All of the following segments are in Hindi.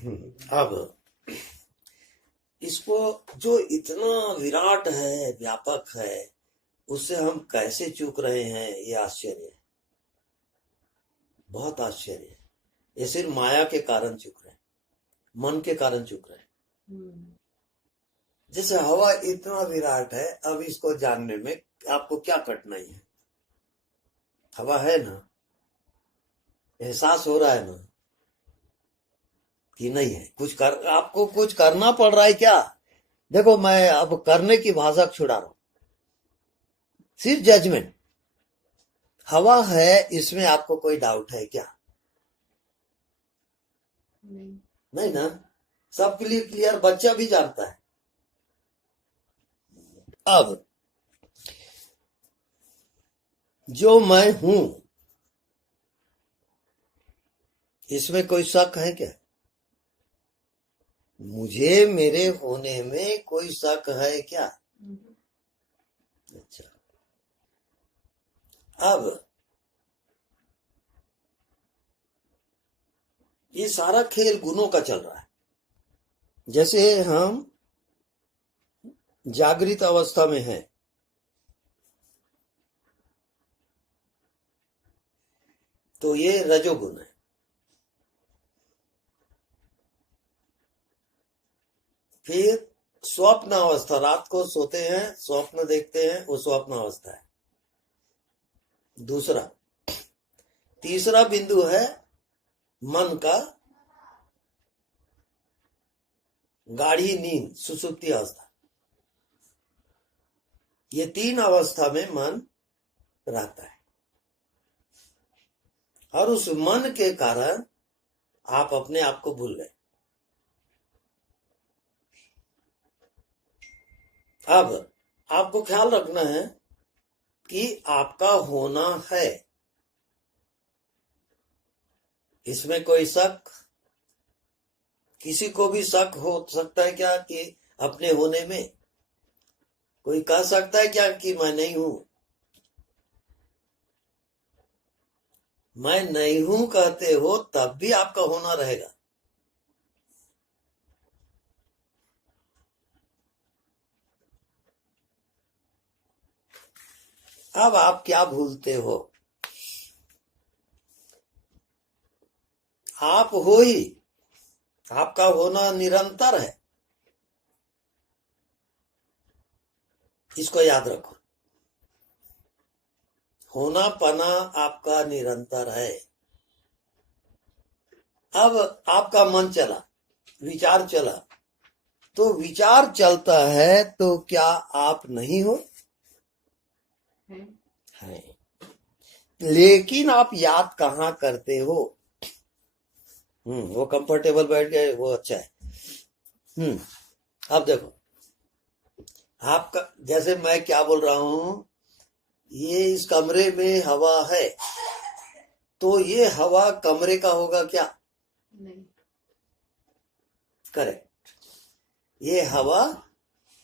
अब इसको जो इतना विराट है, व्यापक है, उससे हम कैसे चूक रहे हैं, ये आश्चर्य है, बहुत आश्चर्य है। ये सिर्फ माया के कारण चूक रहे हैं, मन के कारण चूक रहे हैं। जैसे हवा इतना विराट है, अब इसको जानने में आपको क्या कठिनाई है? हवा है ना, एहसास हो रहा है ना कि नहीं है? आपको कुछ करना पड़ रहा है क्या? देखो, मैं अब करने की भाषा छुड़ा रहा हूं, सिर्फ जजमेंट। हवा है, इसमें आपको कोई डाउट है क्या? नहीं ना, सबके लिए क्लियर, बच्चा भी जानता है। अब जो मैं हूं, इसमें कोई शक है क्या? मुझे मेरे होने में कोई शक है क्या? अच्छा, अब ये सारा खेल गुणों का चल रहा है। जैसे हम जागृत अवस्था में हैं, तो ये रजोगुण है। फिर स्वप्न अवस्था, रात को सोते हैं, स्वप्न देखते हैं, वो स्वप्न अवस्था है। दूसरा, तीसरा बिंदु है मन का गाढ़ी नींद, सुषुप्ति अवस्था। ये तीन अवस्था में मन रहता है, और उस मन के कारण आप अपने आप को भूल गए। अब आपको ख्याल रखना है कि आपका होना है, इसमें कोई शक, किसी को भी शक हो सकता है क्या कि अपने होने में? कोई कह सकता है क्या कि मैं नहीं हूं? मैं नहीं हूं कहते हो तब भी आपका होना रहेगा। अब आप क्या भूलते हो? आप हो ही, आपका होना निरंतर है, इसको याद रखो। होना पना आपका निरंतर है। अब आपका मन चला, विचार चला, तो विचार चलता है तो क्या आप नहीं हो? है। लेकिन आप याद कहाँ करते हो? वो कंफर्टेबल बैठ गए, वो अच्छा है। अब देखो, आपका, जैसे मैं क्या बोल रहा हूं, ये इस कमरे में हवा है, तो ये हवा कमरे का होगा क्या? नहीं। करेक्ट। ये हवा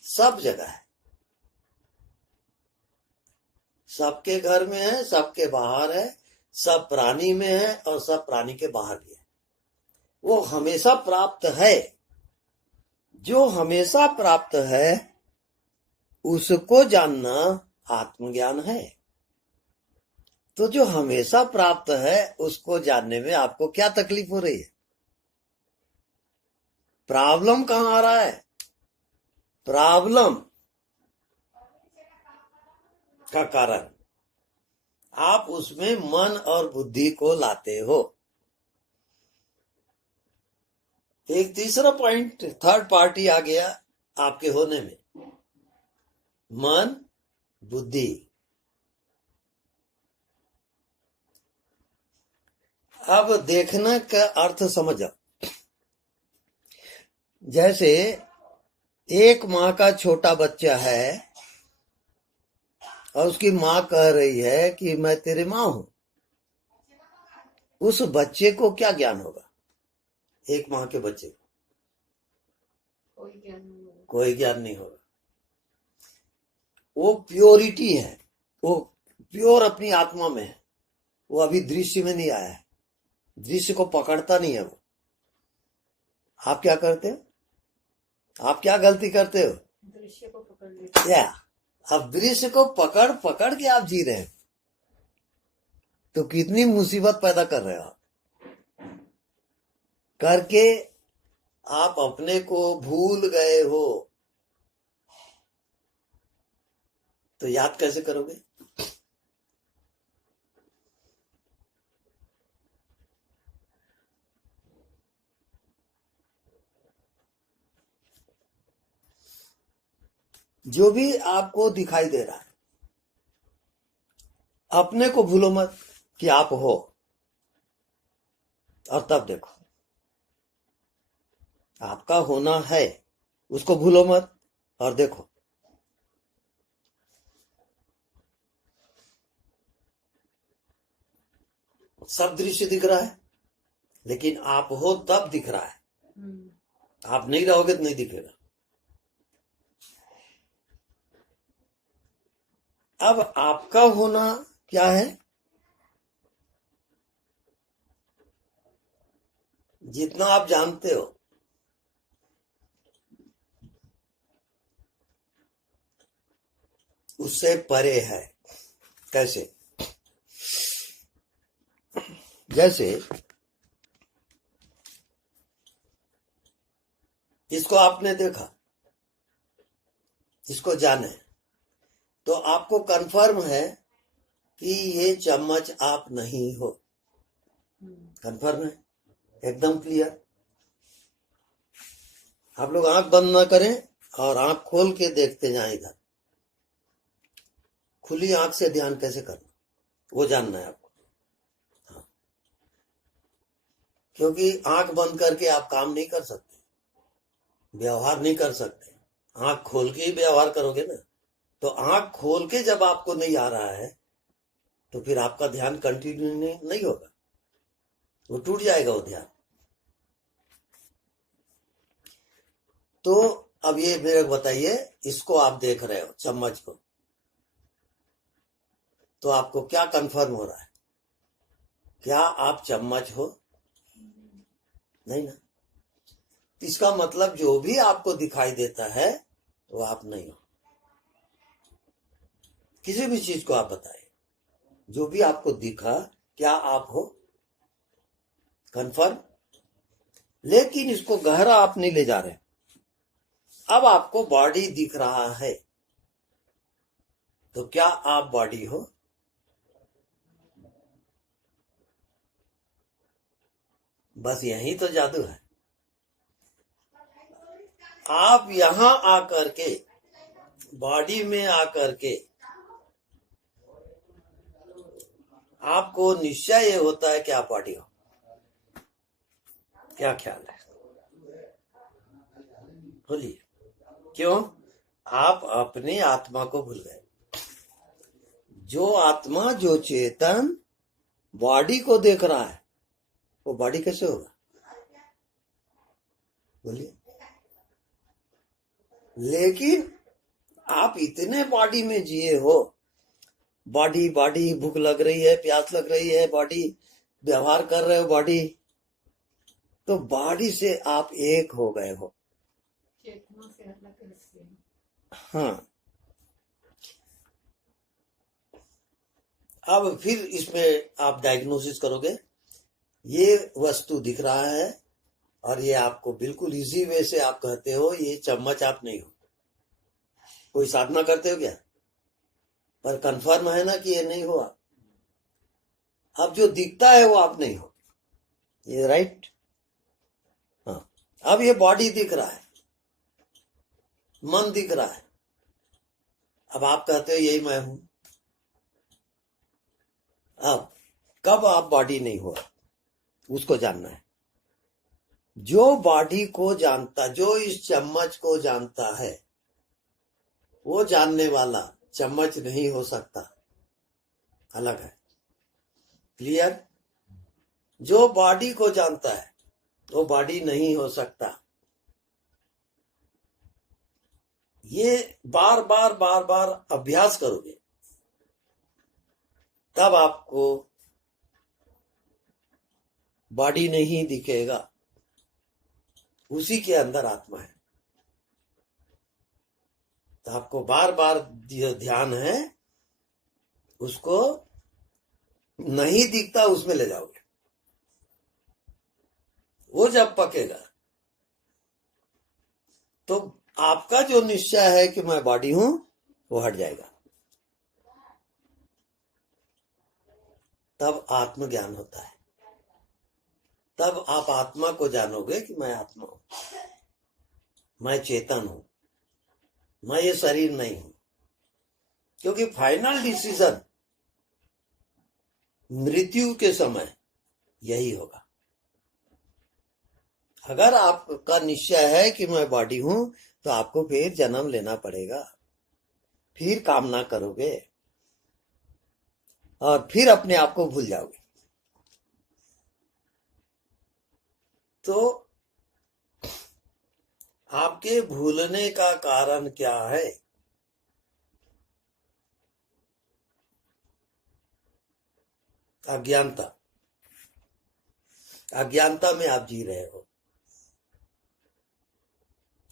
सब जगह है, सबके घर में है, सबके बाहर है, सब प्राणी में है, और सब प्राणी के बाहर भी है। वो हमेशा प्राप्त है। जो हमेशा प्राप्त है, उसको जानना आत्मज्ञान है। तो जो हमेशा प्राप्त है, उसको जानने में आपको क्या तकलीफ हो रही है? प्रॉब्लम कहां आ रहा है? प्रॉब्लम का कारण आप उसमें मन और बुद्धि को लाते हो। एक तीसरा पॉइंट, थर्ड पार्टी आ गया आपके होने में, मन, बुद्धि। अब देखने का अर्थ समझो। जैसे एक माँ का छोटा बच्चा है, और उसकी माँ कह रही है कि मैं तेरी माँ हूं। उस बच्चे को क्या ज्ञान होगा? एक माँ के बच्चे को कोई ज्ञान नहीं होगा। वो प्योरिटी है, वो प्योर अपनी आत्मा में है, वो अभी दृश्य में नहीं आया है, दृश्य को पकड़ता नहीं है वो। आप क्या करते हो? आप क्या गलती करते हो? दृश्य को पकड़ लेते या अब दृश्य को पकड़ पकड़ के आप जी रहे हैं, तो कितनी मुसीबत पैदा कर रहे हो आप। करके आप अपने को भूल गए हो, तो याद कैसे करोगे? जो भी आपको दिखाई दे रहा है, अपने को भूलो मत कि आप हो, और तब देखो आपका होना है, उसको भूलो मत और देखो। सब दृश्य दिख रहा है, लेकिन आप हो तब दिख रहा है। आप नहीं रहोगे तो नहीं दिखेगा। अब आपका होना क्या है? जितना आप जानते हो उससे परे है। कैसे? जैसे इसको आपने देखा, इसको जाने, तो आपको कंफर्म है कि ये चम्मच आप नहीं हो। कंफर्म है, एकदम क्लियर। आप लोग आंख बंद ना करें और आंख खोल के देखते जाएं इधर। खुली आंख से ध्यान कैसे करना, वो जानना है आपको। हाँ, क्योंकि आंख बंद करके आप काम नहीं कर सकते, व्यवहार नहीं कर सकते। आंख खोल के ही व्यवहार करोगे ना। तो आंख खोल के जब आपको नहीं आ रहा है, तो फिर आपका ध्यान कंटिन्यू नहीं होगा, वो टूट जाएगा वो ध्यान। तो अब ये मेरे को बताइए, इसको आप देख रहे हो चम्मच को, तो आपको क्या कंफर्म हो रहा है? क्या आप चम्मच हो? नहीं ना। इसका मतलब जो भी आपको दिखाई देता है वो आप नहीं हो। किसी भी चीज को आप बताइए, जो भी आपको दिखा, क्या आप हो? कंफर्म। लेकिन इसको गहरा आप नहीं ले जा रहे। अब आपको बॉडी दिख रहा है, तो क्या आप बॉडी हो? बस यही तो जादू है। आप यहां आकर के, बॉडी में आकर के, आपको निश्चय ये होता है कि आप बॉडी हो। क्या ख्याल है? बोलिए। क्यों? आप अपनी आत्मा को भूल गए। जो आत्मा, जो चेतन बॉडी को देख रहा है, वो बॉडी कैसे होगा? बोलिए। लेकिन आप इतने बॉडी में जिए हो, बॉडी बॉडी, भूख लग रही है, प्यास लग रही है, बॉडी व्यवहार कर रहे हो, बॉडी, तो बॉडी से आप एक हो गए हो। चेतना से अलग कैसे? हाँ, अब फिर इसमें आप डायग्नोसिस करोगे, ये वस्तु दिख रहा है और ये आपको बिल्कुल इजी वे से आप कहते हो ये चम्मच आप नहीं हो। कोई साधना करते हो क्या? पर कंफर्म है ना कि ये नहीं हो आप। अब जो दिखता है वो आप नहीं हो, ये राइट। हाँ, अब ये बॉडी दिख रहा है, मन दिख रहा है, अब आप कहते हो यही मैं हूं। अब कब आप बॉडी नहीं हो, उसको जानना है। जो बॉडी को जानता, जो इस चम्मच को जानता है, वो जानने वाला चम्मच नहीं हो सकता, अलग है। क्लियर? जो बॉडी को जानता है वो बॉडी नहीं हो सकता। ये बार बार बार बार अभ्यास करोगे, तब आपको बॉडी नहीं दिखेगा। उसी के अंदर आत्मा है। तो आपको बार बार जो ध्यान है उसको नहीं दिखता उसमें ले जाओगे। वो जब पकेगा तो आपका जो निश्चय है कि मैं बॉडी हूं वो हट जाएगा। तब आत्मज्ञान होता है। तब आप आत्मा को जानोगे कि मैं आत्मा हूं, मैं चेतन हूं, मैं ये शरीर नहीं हूं। क्योंकि फाइनल डिसीजन मृत्यु के समय यही होगा। अगर आपका निश्चय है कि मैं बॉडी हूं तो आपको फिर जन्म लेना पड़ेगा, फिर कामना करोगे और फिर अपने आप को भूल जाओगे। तो आपके भूलने का कारण क्या है? अज्ञानता। अज्ञानता में आप जी रहे हो।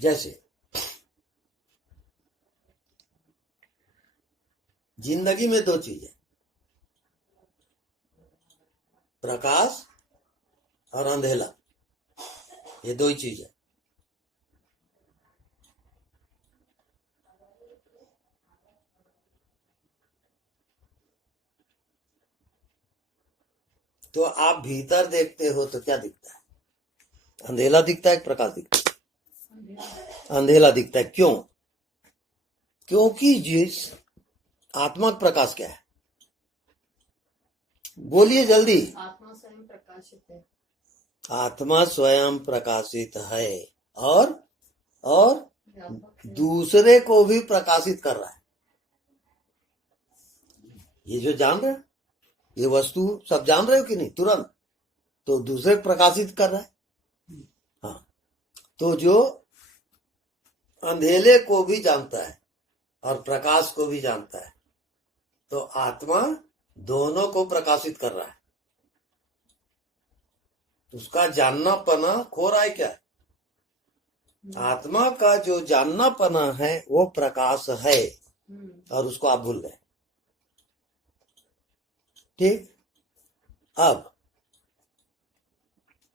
जैसे जिंदगी में दो चीजें, प्रकाश और अंधेला, ये दो ही चीज है। तो आप भीतर देखते हो तो क्या दिखता है? अंधेला दिखता है, प्रकाश दिखता है? अंधेला दिखता है। क्यों? क्योंकि जिस आत्मा का प्रकाश क्या है? बोलिए जल्दी। आत्मा स्वयं प्रकाशित है। आत्मा स्वयं प्रकाशित है और व्यापक है। दूसरे को भी प्रकाशित कर रहा है। ये जो जान रहे हो, ये वस्तु सब जान रहे हो कि नहीं? तुरंत तो दूसरे प्रकाशित कर रहा है। हाँ, तो जो अंधेले को भी जानता है और प्रकाश को भी जानता है, तो आत्मा दोनों को प्रकाशित कर रहा है। उसका जाननापना खो रहा है क्या? आत्मा का जो जाननापना है वो प्रकाश है और उसको आप भूल गए। ठीक। अब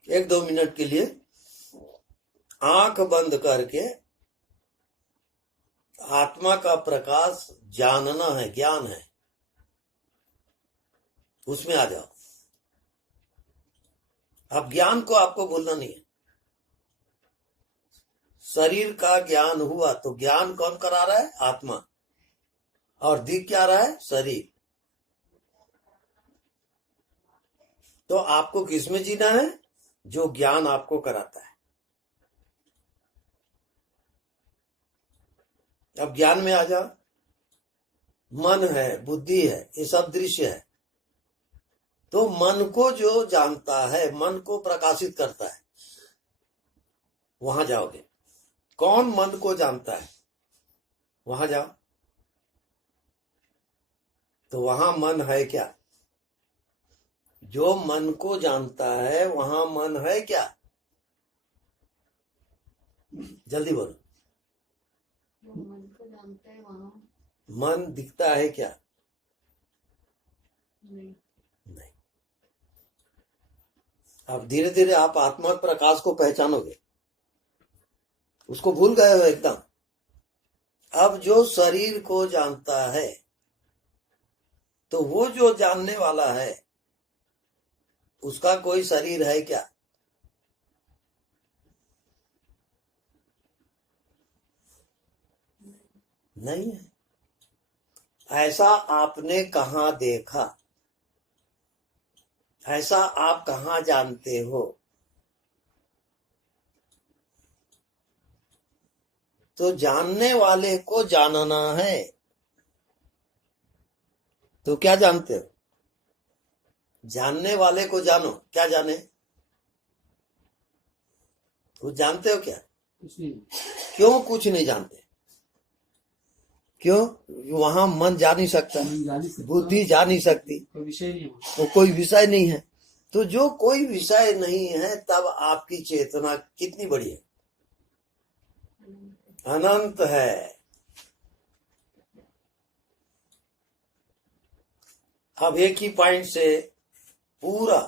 1-2 मिनट के लिए आंख बंद करके आत्मा का प्रकाश जानना है, ज्ञान है, उसमें आ जाओ। अब ज्ञान को आपको भूलना नहीं है। शरीर का ज्ञान हुआ तो ज्ञान कौन करा रहा है? आत्मा। और दिख क्या रहा है? शरीर। तो आपको किसमें जीना है? जो ज्ञान आपको कराता है। अब ज्ञान में आ जाओ। मन है, बुद्धि है, ये सब दृश्य है। तो मन को जो जानता है, मन को प्रकाशित करता है, वहां जाओगे। कौन मन को जानता है? वहां जाओ। तो वहां मन है क्या? जो मन को जानता है वहां मन है क्या? जल्दी बोलो। जो मन को जानता है वहाँ मन दिखता है क्या? नहीं। नहीं। अब धीरे धीरे आप आत्मा के प्रकाश को पहचानोगे। उसको भूल गए हो एकदम। अब जो शरीर को जानता है, तो वो जो जानने वाला है उसका कोई शरीर है क्या? नहीं है। ऐसा आपने कहाँ देखा? ऐसा आप कहाँ जानते हो? तो जानने वाले को जानना है। तो क्या जानते हो? जानने वाले को जानो। क्या जाने? कुछ जानते हो क्या? कुछ नहीं। क्यों कुछ नहीं जानते? क्यों? वहां मन जा नहीं सकता, बुद्धि जा नहीं सकती, कोई विषय नहीं है। वो कोई विषय नहीं है। तो जो कोई विषय नहीं है, तब आपकी चेतना कितनी बड़ी है? अनंत है। अब एक ही पॉइंट से पूरा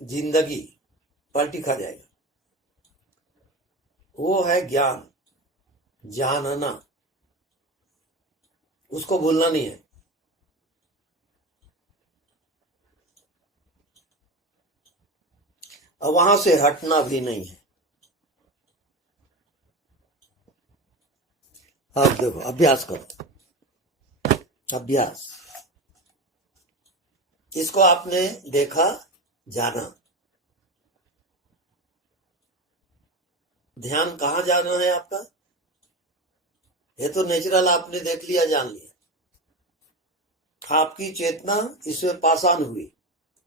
जिंदगी पलटी खा जाएगा। वो है ज्ञान, जानना, उसको भूलना नहीं है। अब वहां से हटना भी नहीं है। अब देखो, अभ्यास करो, अभ्यास। इसको आपने देखा, जाना। ध्यान कहाँ जाना है आपका? ये तो नेचुरल आपने देख लिया, जान लिया। आपकी चेतना इसमें पासान हुई,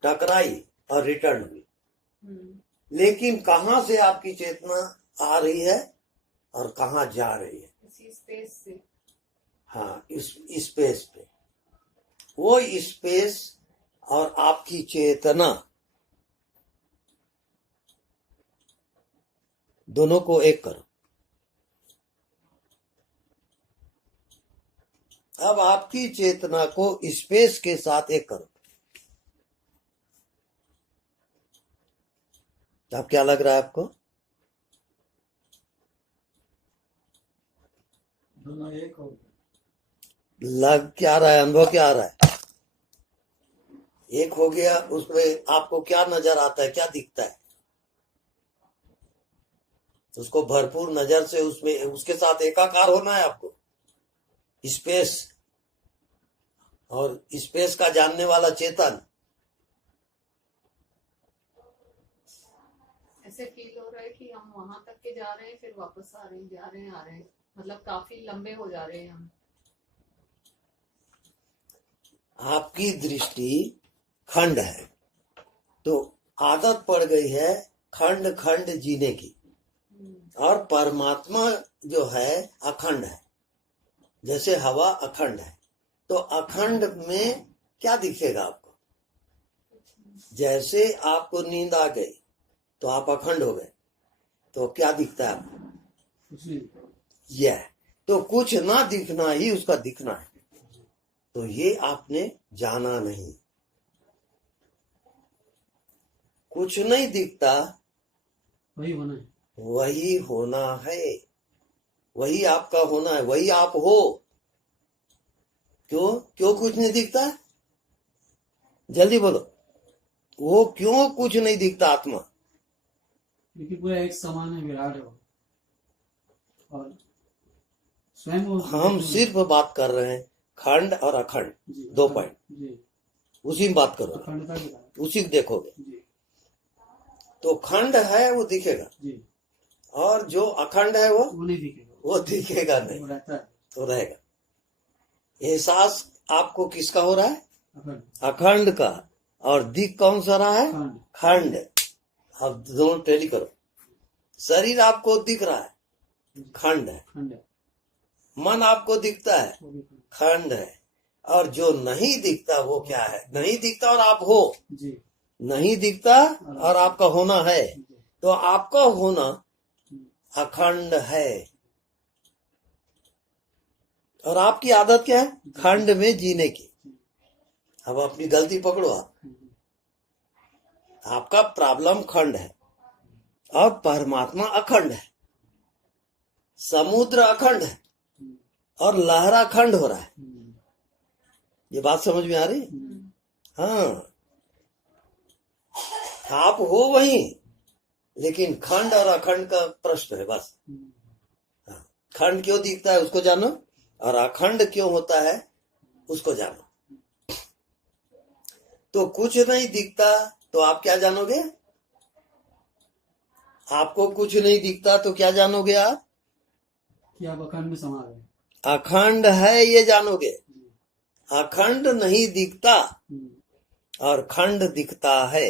टकराई और रिटर्न हुई। लेकिन कहां से आपकी चेतना आ रही है और कहां जा रही है? इसी स्पेस से। हाँ, इस स्पेस पे। वो स्पेस और आपकी चेतना दोनों को एक करो। अब आपकी चेतना को स्पेस के साथ एक करो। अब क्या लग रहा है आपको? दोनों एक हो गए। लग क्या रहा है? अनुभव क्या आ रहा है? एक हो गया। उसमें आपको क्या नजर आता है, क्या दिखता है? उसको भरपूर नजर से उसमें उसके साथ एकाकार होना है आपको। स्पेस और स्पेस का जानने वाला चेतन। ऐसे फील हो रहा है कि हम वहां तक के जा रहे हैं, फिर वापस आ रहे हैं, जा रहे हैं, आ रहे हैं। मतलब काफी लंबे हो जा रहे हैं हम। आपकी दृष्टि खंड है, तो आदत पड़ गई है खंड खंड जीने की। और परमात्मा जो है अखंड है। जैसे हवा अखंड है, तो अखंड में क्या दिखेगा आपको? जैसे आपको नींद आ गई तो आप अखंड हो गए, तो क्या दिखता है आपको? यह तो कुछ ना दिखना ही उसका दिखना है। तो ये आपने जाना नहीं। कुछ नहीं दिखता, वही होना है। वही होना है, वही आपका होना है, वही आप हो। क्यों क्यों कुछ नहीं दिखता? जल्दी बोलो, वो क्यों कुछ नहीं दिखता? आत्मा क्योंकि पूरा एक समान है, विराट है वो। और स्वयं वो हम सिर्फ बात कर रहे हैं खंड और अखंड, जी, दो अखंड, पॉइंट, जी, उसी में बात करो, अखंडता की बात। उसी को देखोगे। जी, तो खंड है वो दिखेगा, जी, और जो अखंड है वो वो नहीं दिखेगा, वो दिखेगा वो नहीं, रहता है तो रहेगा। एहसास आपको किसका हो रहा है? अखंड, अखंड का। और दिख कौन सा रहा है? खंड, खंड। अब दोनों टैली करो। शरीर आपको दिख रहा है, खंड है। खंड है, मन आपको दिखता है, वो भी खंड। खंड है। और जो नहीं दिखता वो क्या है? नहीं दिखता और आप हो। जी, नहीं दिखता और आपका होना है। जी, तो आपका होना अखंड है। और आपकी आदत क्या है? खंड में जीने की। अब अपनी गलती पकड़ो आप। आपका प्रॉब्लम खंड है और परमात्मा अखंड है। समुद्र अखंड है और लहरा खंड हो रहा है। ये बात समझ में आ रही? हाँ, आप हो वही, लेकिन खंड और अखंड का प्रश्न है बस। हाँ, खंड क्यों दिखता है उसको जानो, और अखंड क्यों होता है उसको जानो। तो कुछ नहीं दिखता तो आप क्या जानोगे? आपको कुछ नहीं दिखता तो क्या जानोगे आप? कि आप अखंड में समा गए। अखंड है ये जानोगे। अखंड नहीं दिखता और खंड दिखता है।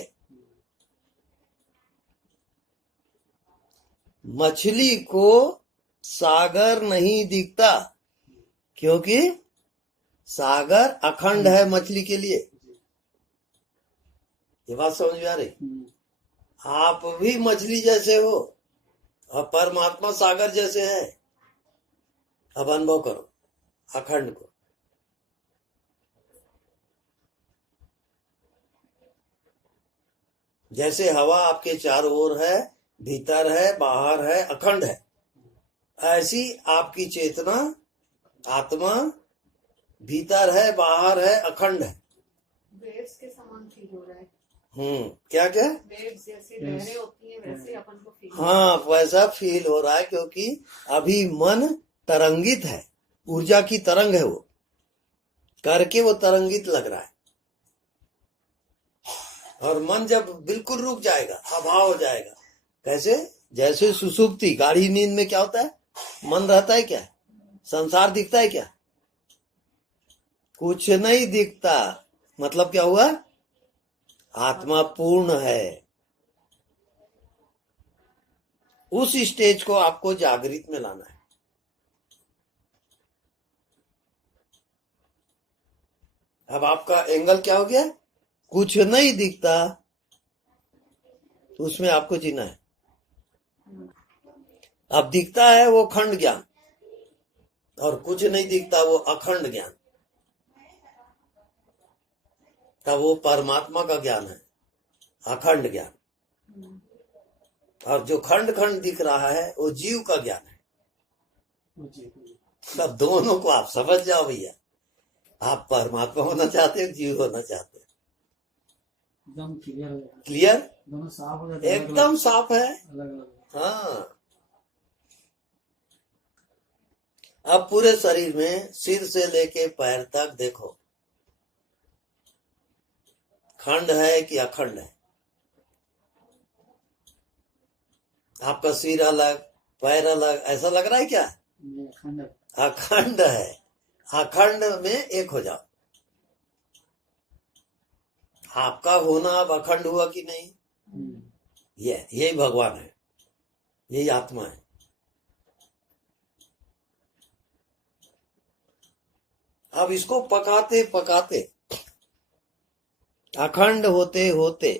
मछली को सागर नहीं दिखता, क्योंकि सागर अखंड है मछली के लिए। ये बात समझ में आ रही? आप भी मछली जैसे हो और परमात्मा सागर जैसे है। अब अनुभव करो अखंड को। जैसे हवा आपके चारों ओर है, भीतर है, बाहर है, अखंड है, ऐसी आपकी चेतना, आत्मा भीतर है, बाहर है, अखंड है। वेव्स के समान फील हो रहा है। क्या क्या? वेव्स जैसी लहरें होती हैं वैसे अपन को फील। हाँ, वैसा फील हो रहा है, क्योंकि अभी मन तरंगित है, ऊर्जा की तरंग है, वो करके वो तरंगित लग रहा है। और मन जब बिल्कुल रुक जाएगा, अभाव हो जाएगा। कैसे? जैसे सुसुप्ति, गाढ़ी नींद में क्या होता है? मन रहता है क्या? संसार दिखता है क्या? कुछ नहीं दिखता। मतलब क्या हुआ? आत्मा पूर्ण है। उस स्टेज को आपको जागृत में लाना है। अब आपका एंगल क्या हो गया? कुछ नहीं दिखता, तो उसमें आपको जीना है। अब दिखता है वो खंड ज्ञान, और कुछ नहीं दिखता वो अखंड ज्ञान। तब वो परमात्मा का ज्ञान है, अखंड ज्ञान। और जो खंड खंड दिख रहा है वो जीव का ज्ञान है। तब दोनों को आप समझ जाओ भैया। आप परमात्मा होना चाहते हो, जीव होना चाहते हो। एकदम क्लियर हो जाए। क्लियर, दोनों साफ हो जाए। एकदम साफ है। अलग अलग। हाँ, अब पूरे शरीर में सिर से लेके पैर तक देखो, खंड है कि अखंड है? आपका सिर अलग, पैर अलग, ऐसा लग रहा है क्या? अखंड। अखंड है। अखंड में एक हो जाओ। आपका होना अब अखंड हुआ कि नहीं? यही भगवान है, यही आत्मा है। अब इसको पकाते पकाते, अखंड होते होते,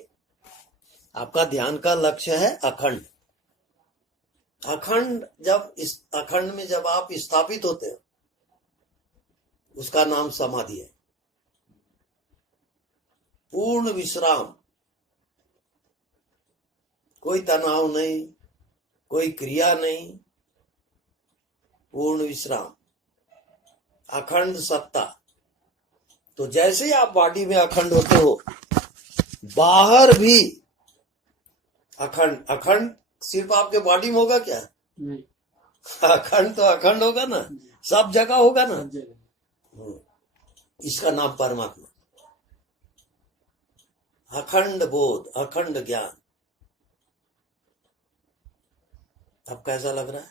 आपका ध्यान का लक्ष्य है अखंड। अखंड, जब इस अखंड में जब आप स्थापित होते हो, उसका नाम समाधि है। पूर्ण विश्राम, कोई तनाव नहीं, कोई क्रिया नहीं, पूर्ण विश्राम, अखंड सत्ता। तो जैसे ही आप बॉडी में अखंड होते हो, बाहर भी अखंड। अखंड सिर्फ आपके बॉडी में होगा क्या? नहीं, अखंड तो अखंड होगा ना, सब जगह होगा ना। सब जगह। इसका नाम परमात्मा। अखंड बोध, अखंड ज्ञान। अब कैसा लग रहा है?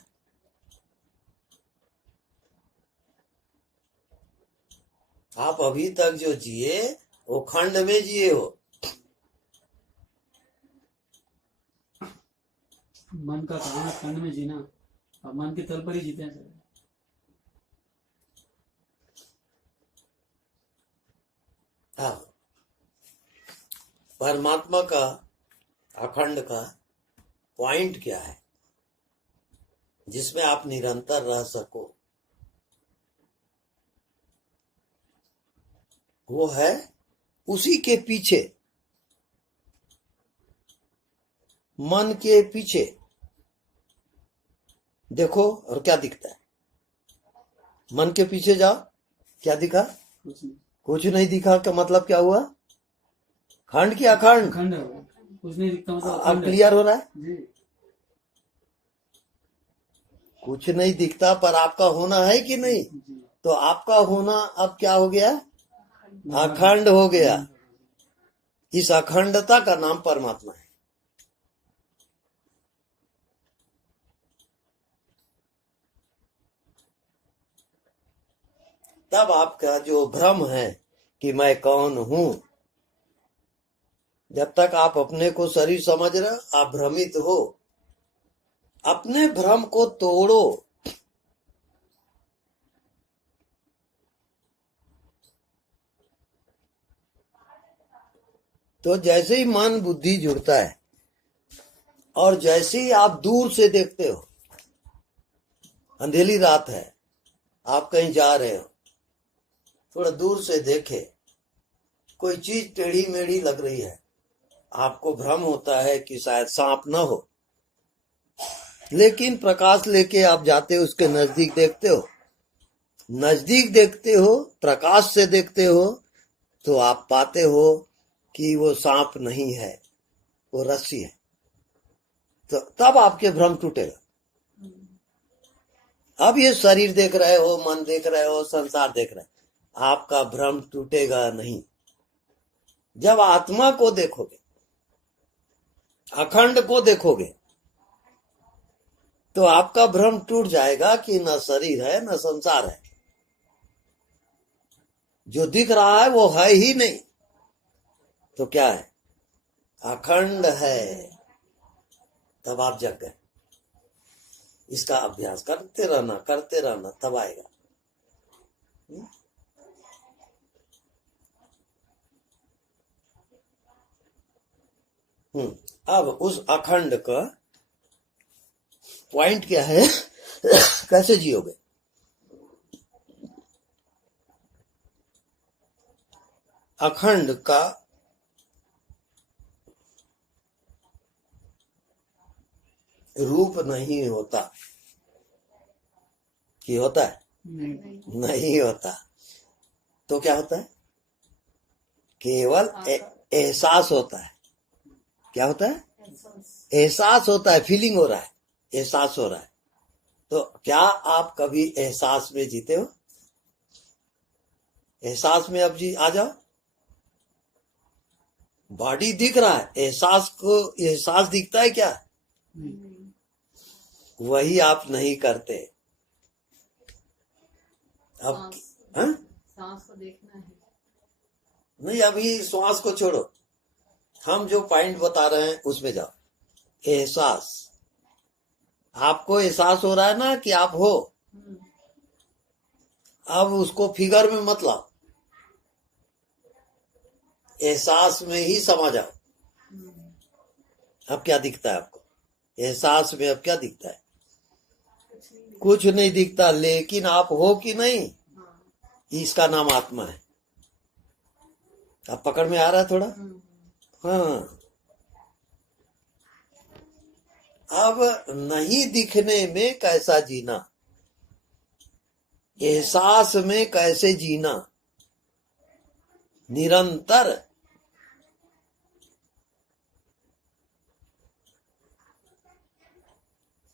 आप अभी तक जो जिए वो खंड में जिए हो। मन का कहना खंड में जीना, अब मन के तल पर ही जीते हैं। हाँ, परमात्मा का, अखंड का पॉइंट क्या है जिसमें आप निरंतर रह सको? वो है उसी के पीछे, मन के पीछे देखो और क्या दिखता है। मन के पीछे जाओ, क्या दिखा? कुछ नहीं दिखा। का मतलब क्या हुआ? खंड की अखंड? अखंड है वो, कुछ नहीं दिखता मतलब अब अखंड है। क्लियर हो रहा है? जी। कुछ नहीं दिखता पर आपका होना है कि नहीं? जी। तो आपका होना अब क्या हो गया? अखंड हो गया। इस अखंडता का नाम परमात्मा है। तब आपका जो भ्रम है कि मैं कौन हूं, जब तक आप अपने को शरीर समझ रहे हो, आप भ्रमित हो। अपने भ्रम को तोड़ो। तो जैसे ही मन बुद्धि जुड़ता है और जैसे ही आप दूर से देखते हो, अंधेरी रात है, आप कहीं जा रहे हो, थोड़ा दूर से देखे, कोई चीज टेढ़ी मेढ़ी लग रही है, आपको भ्रम होता है कि शायद सांप न हो, लेकिन प्रकाश लेके आप जाते हो, उसके नजदीक देखते हो, नजदीक देखते हो, प्रकाश से देखते हो, तो आप पाते हो कि वो सांप नहीं है, वो रस्सी है। तो तब आपके भ्रम टूटेगा। अब ये शरीर देख रहे हो, मन देख रहे हो, संसार देख रहे हो, आपका भ्रम टूटेगा नहीं। जब आत्मा को देखोगे, अखंड को देखोगे, तो आपका भ्रम टूट जाएगा कि न शरीर है न संसार है। जो दिख रहा है वो है ही नहीं, तो क्या है? अखंड है। तब आप जग गए। इसका अभ्यास करते रहना, तब आएगा। अब उस अखंड का पॉइंट क्या है? कैसे जियोगे? अखंड का रूप नहीं होता। कि होता है? नहीं होता। तो क्या होता है? केवल एहसास होता है। क्या होता है? एहसास होता है, फीलिंग हो रहा है, एहसास हो रहा है। तो क्या आप कभी एहसास में जीते हो? एहसास में अब जी आ जाओ। बॉडी दिख रहा है, एहसास दिखता है क्या? वही आप नहीं करते। अब सांस को देखना है। नहीं, अभी श्वास को छोड़ो, हम जो पॉइंट बता रहे हैं उसमें जाओ। एहसास, आपको एहसास हो रहा है ना कि आप हो। अब उसको फिगर में मत लाओ, एहसास में ही समा जाओ। अब क्या दिखता है आपको? एहसास में अब क्या दिखता है? कुछ नहीं दिखता, लेकिन आप हो कि नहीं, इसका नाम आत्मा है। अब पकड़ में आ रहा है थोड़ा? हाँ। अब नहीं दिखने में कैसा जीना, एहसास में कैसे जीना, निरंतर।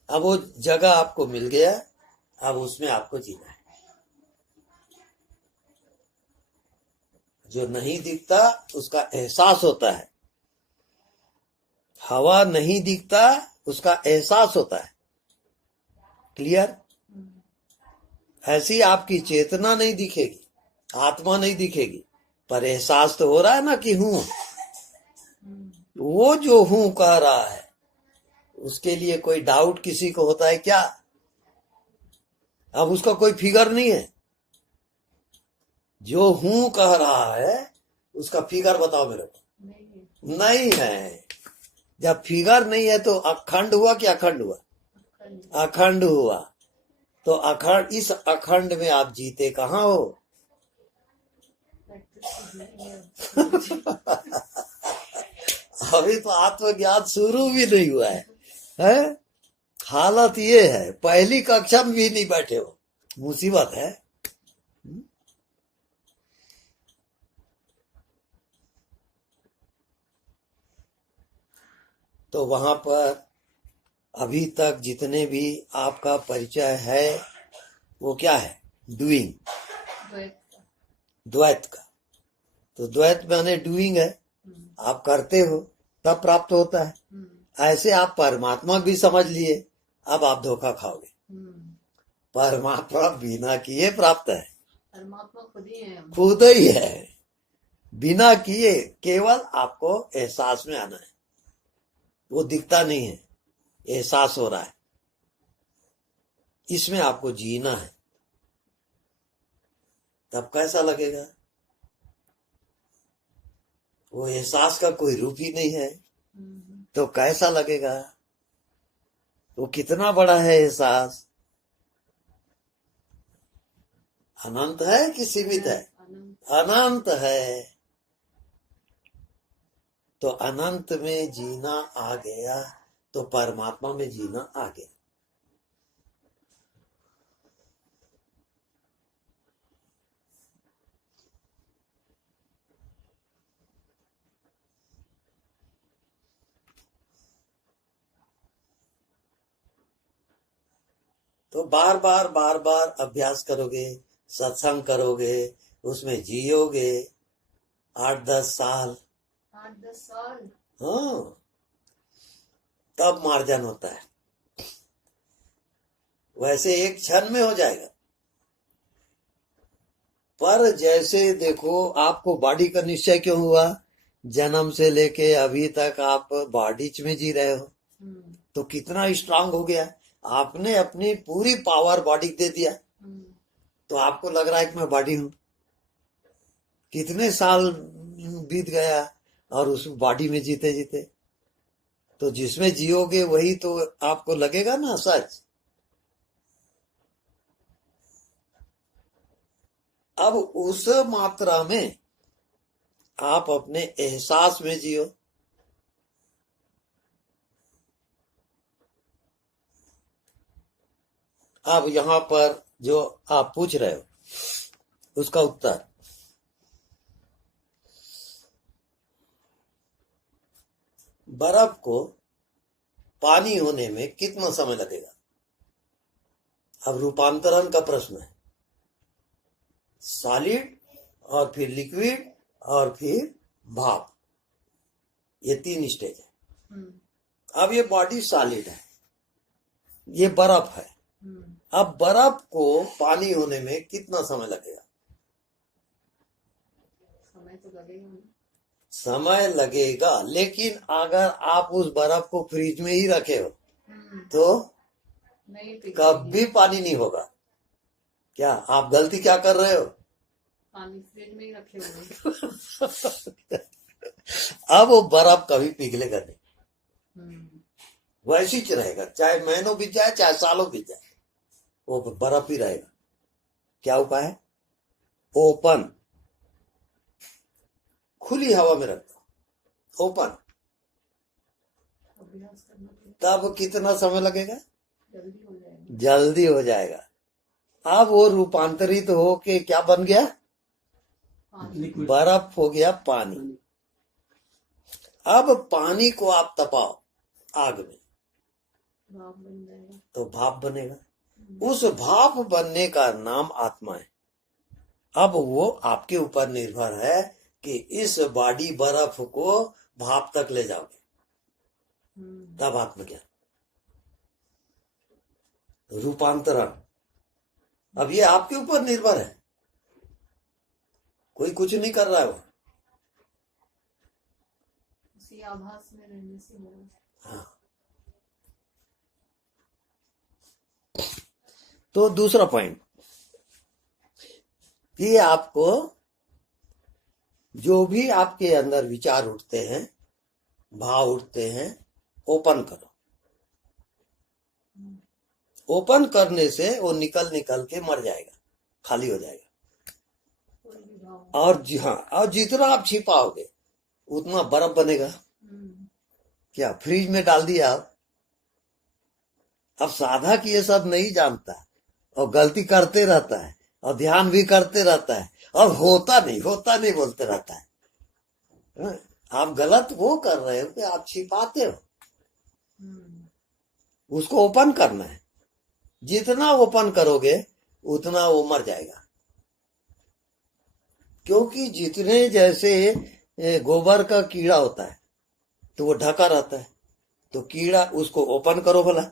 अब वो जगह आपको मिल गया, अब उसमें आपको जीना है। जो नहीं दिखता उसका एहसास होता है, हवा नहीं दिखता उसका एहसास होता है। क्लियर? ऐसी आपकी चेतना नहीं दिखेगी, आत्मा नहीं दिखेगी, पर एहसास तो हो रहा है ना कि हूं। वो जो हूं कह रहा है, उसके लिए कोई डाउट किसी को होता है क्या? अब उसका कोई फिगर नहीं है। जो हूं कह रहा है उसका फिगर बताओ मेरे को। नहीं है। जब फिगर नहीं है तो अखंड हुआ कि अखंड हुआ? अखंड हुआ। तो अखंड, इस अखंड में आप जीते कहाँ हो? अभी तो आत्मज्ञान शुरू भी नहीं हुआ है? हालत ये है, पहली कक्षा में भी नहीं बैठे हो, मुसीबत है। तो वहां पर अभी तक जितने भी आपका परिचय है वो क्या है? डूइंग, द्वैत का। तो द्वैत माने डूइंग है, आप करते हो तब प्राप्त होता है। ऐसे आप परमात्मा भी समझ लिए, अब आप धोखा खाओगे। परमात्मा बिना किए प्राप्त है। परमात्मा खुद ही है, खुद ही है, बिना किए। केवल आपको एहसास में आना है। वो दिखता नहीं है, एहसास हो रहा है। इसमें आपको जीना है। तब कैसा लगेगा? वो एहसास का कोई रूप ही नहीं है, तो कैसा लगेगा? वो कितना बड़ा है एहसास। अनंत है कि सीमित है? अनंत। अनंत है। तो अनंत में जीना आ गया तो परमात्मा में जीना आ गया। तो बार बार अभ्यास करोगे, सत्संग करोगे, उसमें जियोगे 8-10 साल, 8-10 साल। हाँ, तब मार्जन होता है। वैसे एक क्षण में हो जाएगा, पर जैसे देखो आपको बॉडी का निश्चय क्यों हुआ? जन्म से लेके अभी तक आप बॉडी में जी रहे हो, तो कितना स्ट्रांग हो गया। आपने अपनी पूरी पावर बॉडी दे दिया, तो आपको लग रहा है कि मैं बॉडी हूं। कितने साल बीत गया और उस बॉडी में जीते जीते, तो जिसमें जियोगे वही तो आपको लगेगा ना सच। अब उस मात्रा में आप अपने एहसास में जियो। अब यहां पर जो आप पूछ रहे हो उसका उत्तर, बर्फ को पानी होने में कितना समय लगेगा? अब रूपांतरण का प्रश्न है। सॉलिड और फिर लिक्विड और फिर भाप, ये 3 स्टेज है। अब ये बॉडी सॉलिड है, ये बर्फ है। अब बर्फ को पानी होने में कितना समय लगेगा? समय तो लगेगा। समय लगेगा, लेकिन अगर आप उस बर्फ को फ्रिज में ही रखे हो तो नहीं, कभी पानी नहीं होगा। क्या आप गलती क्या कर रहे हो? पानी फ्रिज में ही रखे हुए। अब वो बर्फ कभी पिघलेगा नहीं, वैसे ही रहेगा, चाहे महीनों बीत जाए चाहे सालों बीत जाए, वो बर्फ ही रहेगा। क्या उपाय है? ओपन, खुली हवा में रख दो, ओपन। अभ्यास करना पड़ेगा। तब कितना समय लगेगा? जल्दी हो जाएगा। जल्दी हो जाएगा। अब वो रूपांतरित हो के क्या बन गया? लिक्विड, बर्फ हो गया पानी। अब पानी को आप तपाओ आग में, भाप बन जाएगा, तो भाप बनेगा। उस भाप बनने का नाम आत्मा है। अब वो आपके ऊपर निर्भर है कि इस बॉडी बर्फ को भाप तक ले जाओगे, तब आत्मज्ञान, रूपांतरण। अब ये आपके ऊपर निर्भर है, कोई कुछ नहीं कर रहा है। वो उसी आभास में रहने से होगा। हाँ। तो दूसरा पॉइंट, ये आपको जो भी आपके अंदर विचार उठते हैं, भाव उठते हैं, ओपन करो। ओपन करने से वो निकल के मर जाएगा, खाली हो जाएगा। और हाँ, और जितना आप छिपाओगे उतना बर्फ बनेगा। क्या फ्रिज में डाल दिया आप? अब साधक ये सब नहीं जानता और गलती करते रहता है और ध्यान भी करते रहता है और होता नहीं बोलते रहता है। आप गलत वो कर रहे हो कि आप छिपाते हो। उसको ओपन करना है। जितना ओपन करोगे उतना वो मर जाएगा। क्योंकि जितने जैसे गोबर का कीड़ा होता है तो वो ढका रहता है, तो कीड़ा, उसको ओपन करो भला,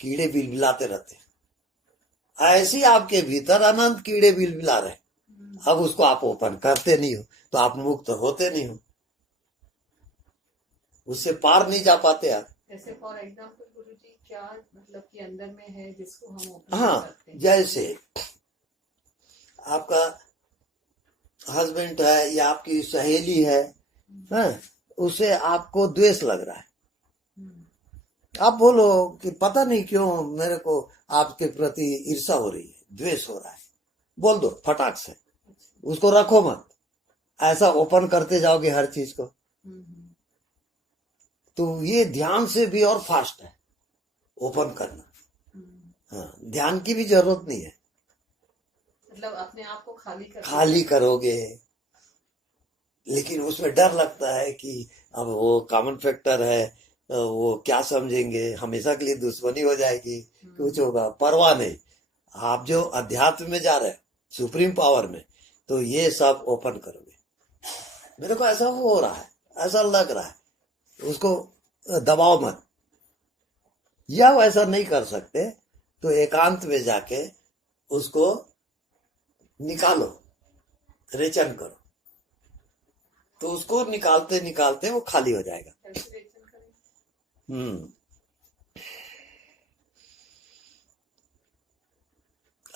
कीड़े बिलबिलाते रहते हैं। ऐसे आपके भीतर अनंत कीड़े बिलबिला रहे, अब उसको आप ओपन करते नहीं हो तो आप मुक्त होते नहीं हो, उससे पार नहीं जा पाते आप। जैसे फॉर एग्जाम्पल गुरुजी, क्या मतलब कि अंदर में है जिसको हम ओपन हाँ, करते हैं? जैसे आपका हस्बैंड है या आपकी सहेली है, उसे आपको द्वेष लग रहा है। आप बोलो कि पता नहीं क्यों मेरे को आपके प्रति ईर्ष्या हो रही है, द्वेष हो रहा है। बोल दो फटाक से, उसको रखो मत। ऐसा ओपन करते जाओगे हर चीज को, तो ये ध्यान से भी और फास्ट है ओपन करना। हाँ, ध्यान की भी जरूरत नहीं है, मतलब अपने आप को खाली करोगे। लेकिन उसमें डर लगता है कि अब वो कॉमन फैक्टर है, वो क्या समझेंगे, हमेशा के लिए दुश्मनी हो जाएगी, कुछ होगा, परवाह नहीं। आप जो अध्यात्म में जा रहे हैं, सुप्रीम पावर में, तो ये सब ओपन करोगे। मेरे को ऐसा हो रहा है, ऐसा लग रहा है, उसको दबाओ मत। या वैसा नहीं कर सकते तो एकांत में जाके उसको निकालो, रेचन करो, तो उसको निकालते निकालते वो खाली हो जाएगा।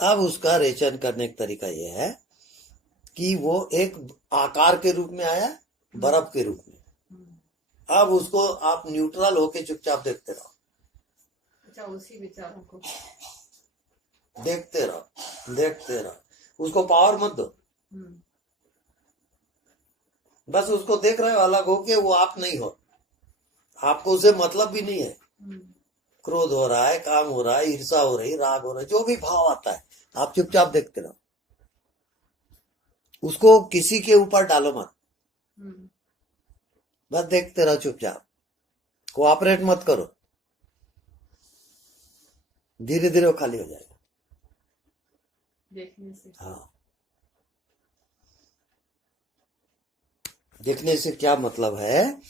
अब उसका रेचन करने का तरीका यह है कि वो एक आकार के रूप में आया, बर्फ के रूप में। अब उसको आप न्यूट्रल होके चुपचाप देखते रहो। अच्छा, उसी विचारों को देखते रहो, उसको पावर मत दो। बस उसको देख रहे हो अलग होके, वो आप नहीं हो, आपको उसे मतलब भी नहीं है। क्रोध हो रहा है, काम हो रहा है, ईर्षा हो रही, राग हो रहा है, जो भी भाव आता है, आप चुपचाप देखते रहो, उसको किसी के ऊपर डालो मत, बस देखते रहो चुपचाप, कोऑपरेट मत करो। धीरे धीरे वो खाली हो जाएगा देखने से। हाँ, देखने से क्या मतलब है,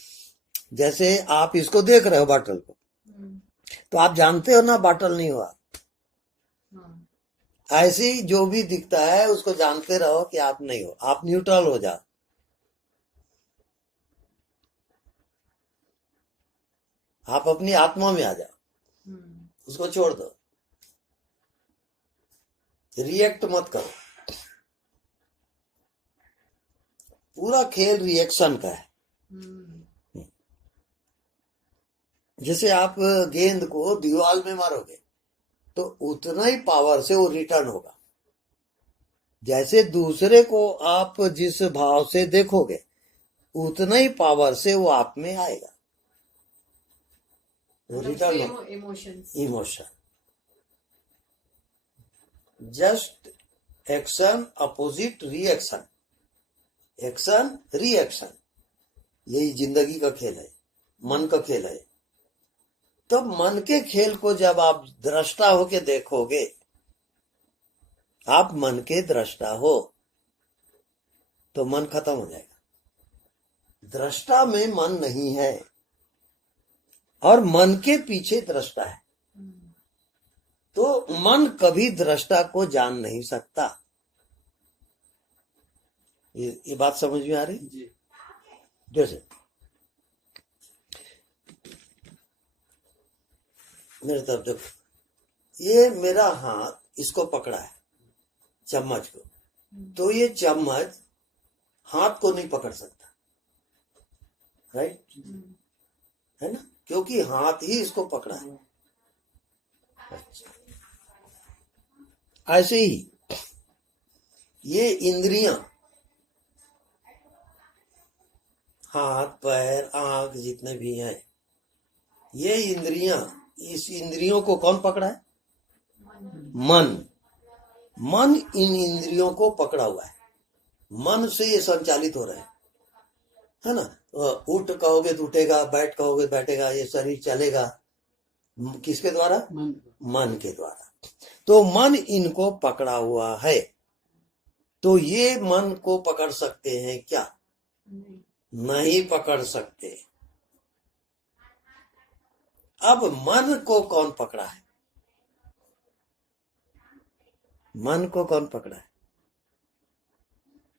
जैसे आप इसको देख रहे हो बॉटल को, तो आप जानते हो ना बॉटल नहीं हुआ। ऐसे ही जो भी दिखता है उसको जानते रहो कि आप नहीं हो, आप न्यूट्रल हो जाओ। आप अपनी आत्मा में आ जाओ, उसको छोड़ दो, रिएक्ट मत करो। पूरा खेल रिएक्शन का है। जैसे आप गेंद को दीवार में मारोगे तो उतना ही पावर से वो रिटर्न होगा। जैसे दूसरे को आप जिस भाव से देखोगे उतना ही पावर से वो आप में आएगा, वो रिटर्न होगा। Emotion, just action opposite reaction, action reaction, यही जिंदगी का खेल है, मन का खेल है। तो मन के खेल को जब आप दृष्टा होके देखोगे, आप मन के दृष्टा हो, तो मन खत्म हो जाएगा। दृष्टा में मन नहीं है और मन के पीछे दृष्टा है, तो मन कभी दृष्टा को जान नहीं सकता। ये बात समझ में आ रही जी? जैसे मेरे तरफ देखो, ये मेरा हाथ इसको पकड़ा है, चम्मच को, तो ये चम्मच हाथ को नहीं पकड़ सकता, राइट? है ना, क्योंकि हाथ ही इसको पकड़ा है। ऐसे ही ये इंद्रियां, हाथ पैर आंख जितने भी हैं, ये इंद्रियां, इस इंद्रियों को कौन पकड़ा है? मन इन इंद्रियों को पकड़ा हुआ है। मन से ये संचालित हो रहे हैं, है ना। उठ कहोगे तो उठेगा, बैठ कहोगे बैठेगा, ये शरीर चलेगा किसके द्वारा? मन के द्वारा। तो मन इनको पकड़ा हुआ है, तो ये मन को पकड़ सकते हैं क्या? नहीं पकड़ सकते। अब मन को कौन पकड़ा है? मन को कौन पकड़ा है?